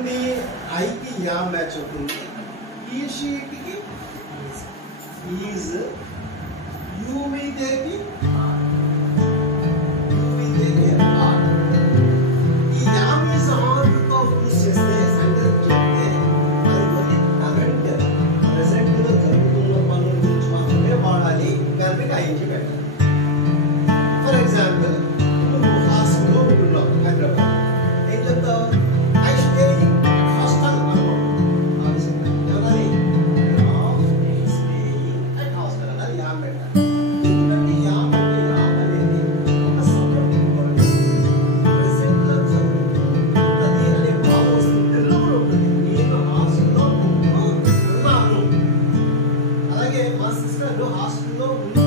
ఐకి yeah match అవుతుంది, ఈ షీట్కి ఈజ్, యూ మీదేకి ఈ యామ్ ఈజ్ ఆన్తో యూజ్ చేస్తే సెంటెన్స్ చెప్తే అది ఓన్లీ కరెంట్ ప్రెసెంట్ లో జరుగుతున్న పనుల గురించి మాత్రమే వాడాలి, కరెంట్కి ఐంచి పెట్టాలి. ఫర్ ఎగ్జాంపుల్ నువ్వు హాస్టల్లో ఉంటున్నావు హైదరాబాద్, ఏం చెప్తావు? ఐ స్టే ఇన్ హాస్టల్ అనుకో, ఏమని స్టేయింగ్ అట్ హాస్టల్ అన్నది యామ్ పెట్టాలి. ఎందుకంటే యామ్ అంటే యామ్ అనేది ఒక సబ్జెక్ట్ ప్రెసెంట్ లో జరుగుతున్నది అనే భావం వస్తుంది, కూడా ఉంటుంది. నేను హాస్టల్లో ఉన్నాను, అలాగే మా సిస్టర్ హాస్టల్లో ఉంటుంది.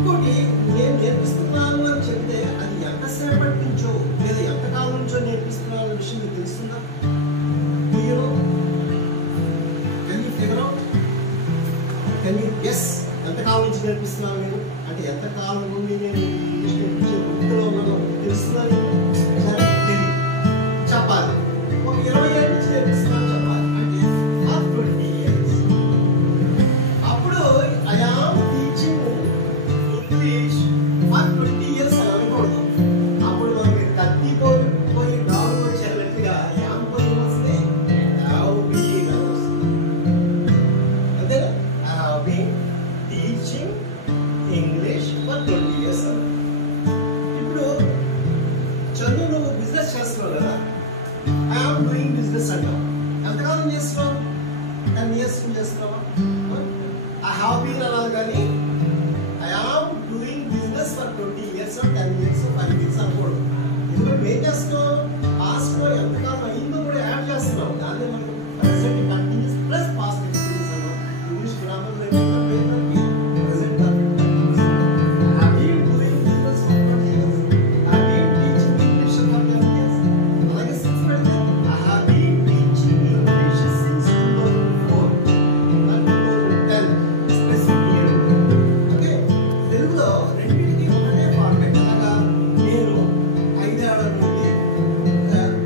ఇంకోటి, నేను నేర్పిస్తున్నాను అని చెప్తే అది ఎంతసేపటి నుంచో లేదా ఎంతకాలం నుంచో నేర్పిస్తున్నాను అనే విషయం మీకు తెలుస్తుందా? Can you figure out? Can you guess ఎంతకాలం నుంచి నేర్పిస్తున్నాను నేను? అంటే ఎంతకాలం నుండి నేను ఇంగ్లీష్ నేర్పించే వృత్తిలో ఉన్నానో తెలుస్తుందా? సరే, తెలియదు, చెప్పాలి. ఒక 20 ఏళ్ళ నుంచి నేర్పిస్తున్నాను చెప్పాలి, అంటే 20 years. అప్పుడు I am teaching English for 20 years అని అనకూడదు. అప్పుడు మనకి తగ్గిపోయి డాలు వచ్చేటట్టుగా యామ్ పోయి వస్తే హ్యావ్ బీన్ అని వస్తుంది. అంతేనా? I have been teaching English for 20 years అని. ఇప్పుడు చదువు నువ్వు బిజినెస్ చేస్తున్నావు కదా, ఐ యామ్ డూయింగ్ బిజినెస్ అంటావు. ఎంతకాలం చేస్తున్నావు? 10 years చేస్తున్నావా? ఐ హ్యావ్ బీన్ అనాలి, కానీ I am doing business for 20 years, 10 years, 5 years అనకూడదు. ఎందుకంటే ఏం చేస్తున్నావు? పాస్ట్ లో ఎంతకాలం అయిందో కూడా యాడ్ చేస్తున్నావు. దాన్ని మనకు present continuous plus past experience అన్నాం. ఇంగ్లీష్ గ్రామర్ లో present continuous. I have been doing business for 20 years. I have been teaching English for 10 years. అలాగే సిన్స్ పెడితే I have been teaching English since 2004 and 2010 specific year. Okay, తెలుగులో రెండింటికి ఒకటే format. అలాగా నేను 5 ఏళ్ల నుండి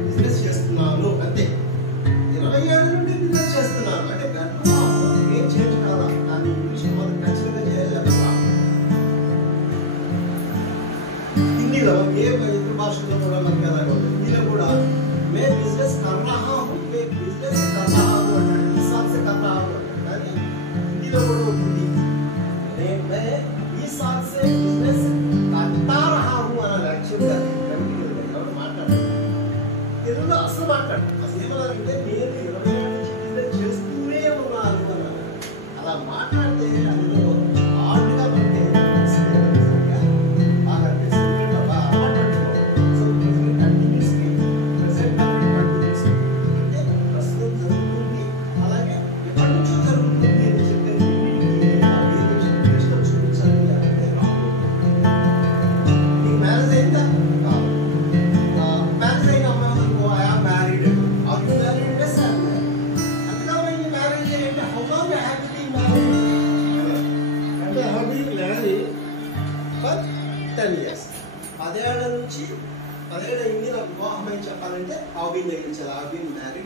బిజినెస్ చేస్తున్నాను అంతే. 20 ఏళ్ల నుండి బిజినెస్ చేస్తున్నాను అంటే గర్భంగా ఏం చేంజ్ కాదా, కానీ ఇంగ్లీష్ మాత్రం ఖచ్చితంగా చేయాలి. హిందీలో ఏ ఇతర భాషల్లో కూడా మనకి అలాగే ఉంటుంది. హిందీలో కూడా మే బిజినెస్ కర్ రహా హూ, మే బిజినెస్ కర్ రహా హూ అంటాడు, ఈ సాల్ సే కర్ రహా హూ అంటాడు. కానీ హిందీలో కూడా ఉంటుంది, మే ఈ సాల్ సే బిజినెస్ కర్తా రహా హూ అనాలి. యాక్చువల్గా ఎవరు మాట్లాడారు, తెలుగులో అసలు మాట్లాడు. అసలు ఏమన్నారంటే నేను 20 ఏళ్ళ నుంచి బిజినెస్ చేస్తూనే ఉన్నాను అన్నారు. అలా మాట్లాడితే అందులో హార్డ్గా మనకి బాగా అనిపిస్తుంది, బాగా అలవాటు పట్టుకోవాలి. సో కంటిన్యూస్లీ ప్రెసెంట్ కంటిన్యూస్ అంటే ప్రస్తుతం జరుగుతుంది, అలాగే ఎప్పటి నుంచో జరుగుతుంది అని చెప్పే వేరియేషన్ చూపించాలి. అంటే నీకు మ్యారేజ్ అయిందా? కాదు. మ్యారేజ్ అయిన అమ్మాయి I am married. Are you married? yes I am married. ఎంతకాలం అయింది మ్యారేజ్ అంటే how long you have been married అంటే I have been married for 10 years. 10 ఏళ్ల నుంచి 10 ఏళ్ళు అయింది నాకు వివాహం అని చెప్పాలంటే హావ్ బీన్ తగిలించాలి. Have been married